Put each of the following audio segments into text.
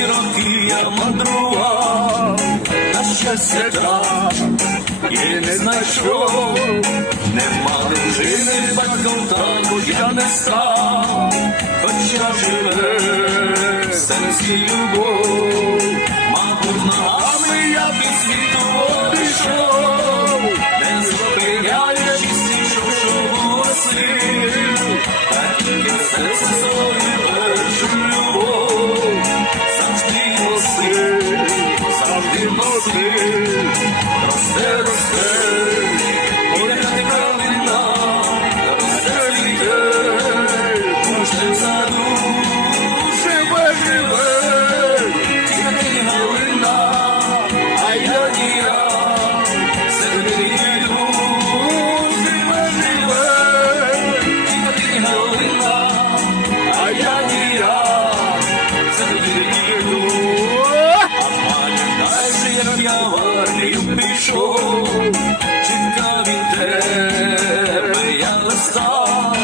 роки я мандрував, на щастя так. І не знайшов, нема дружини, батьком тому я не став, хоча живе серці любов, завжди росте, росте, чекав від тебе я листав,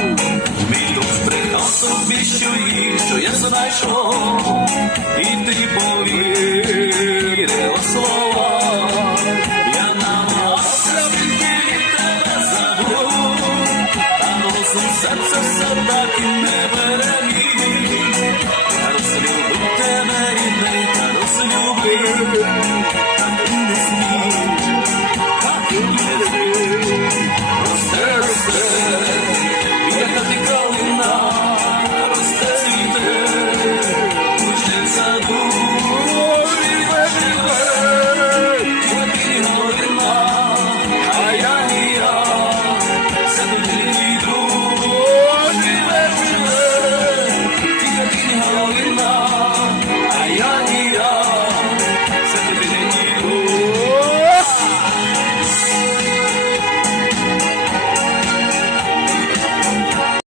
мій дух збрехав тобі, що іншу я знайшов, і ти повір,